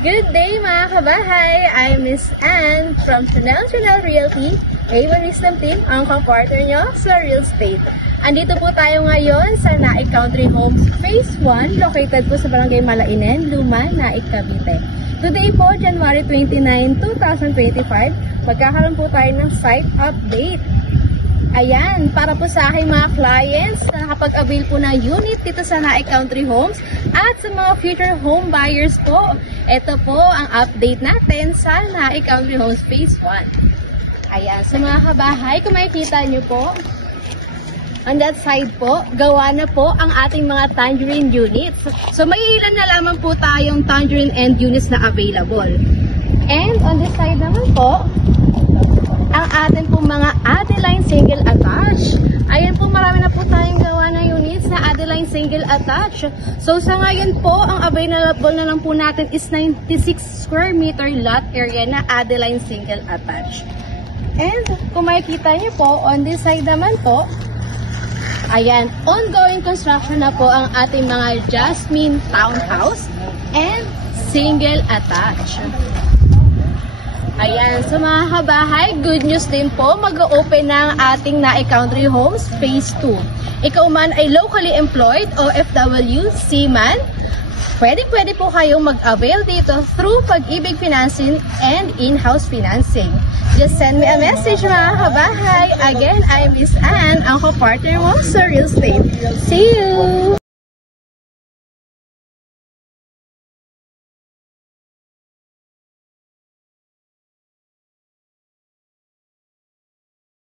Good day mga kabahay! I'm Miss Anne from Chanel Realty, Avon Wisdom Team, ang ka-partner nyo sa real estate. Andito po tayo ngayon sa Naik Country Homes Phase 1, located po sa Barangay Malainen, Luma, Naik, Cavite. Today po, January 29, 2025, magkakaroon po tayo ng site update. Ayan, para po sa aking mga clients na nakapag-avail po ng unit dito sa Naik Country Homes at sa mga future home buyers po, ito po ang update natin sa Naik Country Homes Phase 1. Ayan, sa mga kabahay, kung makikita nyo po, on that side po, gawa na po ang ating mga tangerine units. So may ilan na lamang po tayong tangerine end units na available. And on this side naman po, ang atin po mga Adeline single attached. Ayan po, marami na po tayong gawa na units na Adeline single attached. So sa ngayon po, ang available na lang po natin is 96 square meter lot area na Adeline single attached. And kung makikita nyo po, on this side naman po, ayan, ongoing construction na po ang ating mga Jasmine townhouse and single attached. Ayan, sa mga kabahay, good news din po, mag-open na ang ating Naik Country Homes Phase 2. Ikaw man ay locally employed, OFW, seaman, pwede po kayong mag-avail dito through Pag-ibig Financing and in-house financing. Just send me a message mga kabahay. Again, I'm Miss Anne, ang ko-partner mo sa real estate. See you!